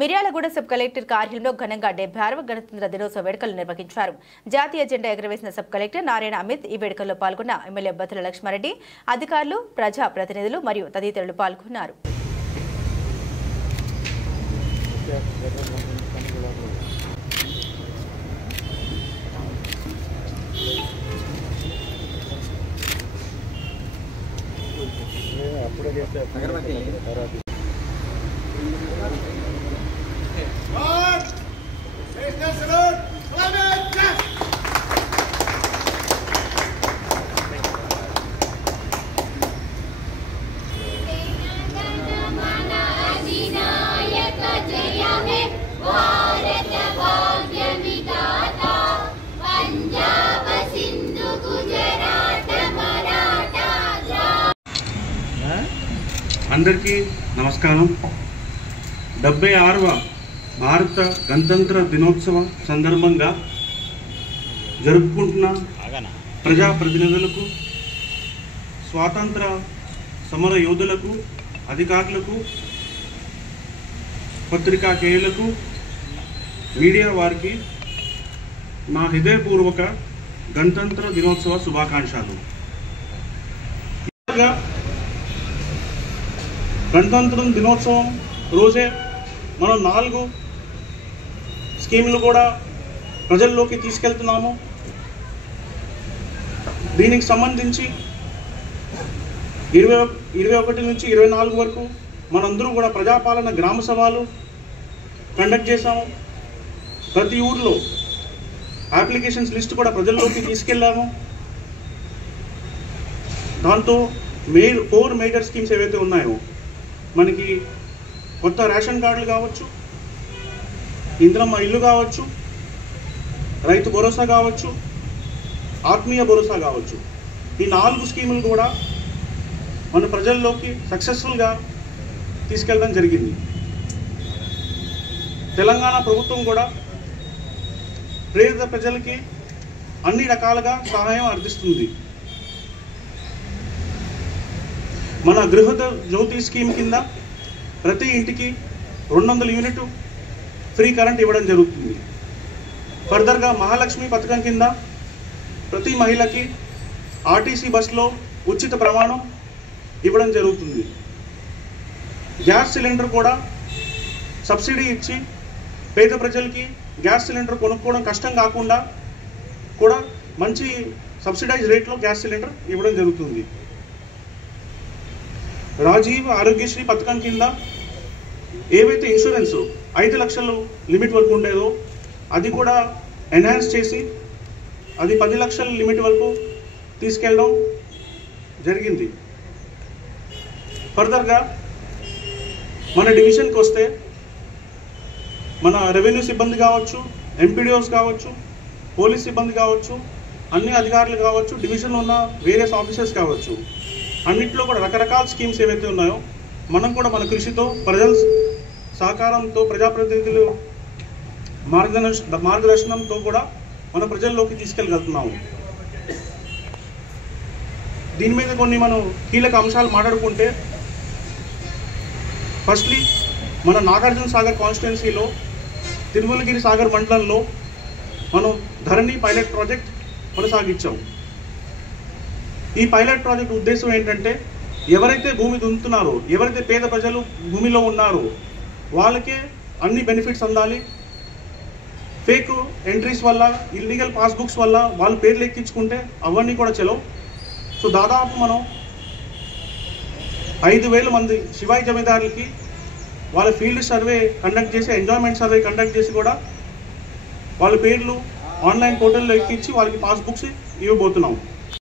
Miryalaguda sub collector కార్యాలయంలో ఘనంగా 76వ గణతంత్ర దినోత్సవ వేడుకలు నిర్వహించారు. జాతీయ జెండా ఎగురవేసిన సబ్ కలెక్టర్ నారాయణ అమిత్ ఈ వేడుకల్లో పాల్గొన్న ఎమ్మెల్యే బత్తుల లక్ష్మారెడ్డి, అధికారులు, ప్రజా ప్రతినిధులు మరియు తదితరులు పాల్గొన్నారు. అందరికీ నమస్కారం. 76వ భారత గణతంత్ర దినోత్సవ సందర్భంగా జరుపుకుంటున్న ప్రజాప్రతినిధులకు, స్వాతంత్ర సమర యోధులకు, అధికారులకు, పత్రికాకేయులకు, మీడియా వారికి నా హృదయపూర్వక గణతంత్ర దినోత్సవ శుభాకాంక్షలు. గణతంత్ర దినోత్సవం రోజే మనం 4 స్కీములు కూడా ప్రజల్లోకి తీసుకెళ్తున్నాము. దీనికి సంబంధించి 21 నుంచి 24 వరకు మనందరూ కూడా ప్రజాపాలన గ్రామ సభలు కండక్ట్ చేశాము. ప్రతి ఊర్లో అప్లికేషన్స్ లిస్ట్ కూడా ప్రజల్లోకి తీసుకెళ్ళాము. దాంతో 4 మేజర్ స్కీమ్స్ ఏవైతే ఉన్నాయో, మనకి కొత్త రేషన్ కార్డులు కావచ్చు, ఇంద్రమ్మ ఇల్లు కావచ్చు, రైతు భరోసా కావచ్చు, ఆత్మీయ భరోసా కావచ్చు, ఈ 4 స్కీములు కూడా మన ప్రజల్లోకి సక్సెస్ఫుల్గా తీసుకెళ్ళడం జరిగింది. తెలంగాణ ప్రభుత్వం కూడా పేద ప్రజలకి అన్ని రకాలుగా సహాయం అందిస్తుంది. మన గృహ జ్యోతి స్కీమ్ కింద ప్రతి ఇంటికి 200 యూనిట్ ఫ్రీ కరెంట్ ఇవ్వడం జరుగుతుంది. ఫర్దర్గా మహాలక్ష్మి పథకం కింద ప్రతి మహిళకి ఆర్టీసీ బస్సులో ఉచిత ప్రమాణం ఇవ్వడం జరుగుతుంది. గ్యాస్ సిలిండర్ కూడా సబ్సిడీ ఇచ్చి పేద ప్రజలకి గ్యాస్ సిలిండర్ కొనుక్కోవడం కష్టం కాకుండా కూడా మంచి సబ్సిడైజ్ రేట్లో గ్యాస్ సిలిండర్ ఇవ్వడం జరుగుతుంది. రాజీవ్ ఆరోగ్యశ్రీ పథకం కింద ఏవైతే ఇన్సూరెన్స్ 5 లక్షలు లిమిట్ వరకు ఉండేదో అది కూడా ఎన్హాన్స్ చేసి అది 10 లక్షల లిమిట్ వరకు తీసుకెళ్ళడం జరిగింది. ఫర్దర్గా మన డివిజన్కి వస్తే మన రెవెన్యూ సిబ్బంది కావచ్చు, ఎంపీడీఓస్ కావచ్చు, పోలీస్ సిబ్బంది కావచ్చు, అన్ని అధికారులు కావచ్చు, డివిజన్లో ఉన్న వేరియస్ ఆఫీసర్స్ కావచ్చు, అన్నింటిలో కూడా రకరకాల స్కీమ్స్ ఏవైతే ఉన్నాయో మనం కూడా మన కృషితో, ప్రజల సహకారంతో, ప్రజాప్రతినిధులు మార్గదర్శనంతో కూడా మన ప్రజల్లోకి తీసుకెళ్ళగలుగుతున్నాము. దీని మీద కొన్ని మనం కీలక అంశాలు మాట్లాడుకుంటే, ఫస్ట్లీ మన నాగార్జున సాగర్ కాన్స్టిట్యున్సీలో తిరుమలగిరి సాగర్ మండలంలో మనం ధరణి పైలట్ ప్రాజెక్ట్ కొనసాగించాం. ఈ పైలట్ ప్రాజెక్ట్ ఉద్దేశం ఏంటంటే, ఎవరైతే భూమి దున్నుతున్నారో, ఎవరైతే పేద ప్రజలు భూమిలో ఉన్నారో వాళ్ళకే అన్ని బెనిఫిట్స్ అందాలి. ఫేక్ ఎంట్రీస్ వల్ల, ఇల్లీగల్ పాస్బుక్స్ వల్ల వాళ్ళు పేర్లు ఎక్కించుకుంటే అవన్నీ కూడా చెలవు. సో దాదాపు మనం 5,000 మంది శివాయి జమీదారులకి వాళ్ళ ఫీల్డ్ సర్వే కండక్ట్ చేసి, ఎంజాయ్మెంట్ సర్వే కండక్ట్ చేసి కూడా వాళ్ళ పేర్లు ఆన్లైన్ పోర్టల్లో ఎక్కించి వాళ్ళకి పాస్బుక్స్ ఇవ్వబోతున్నాం.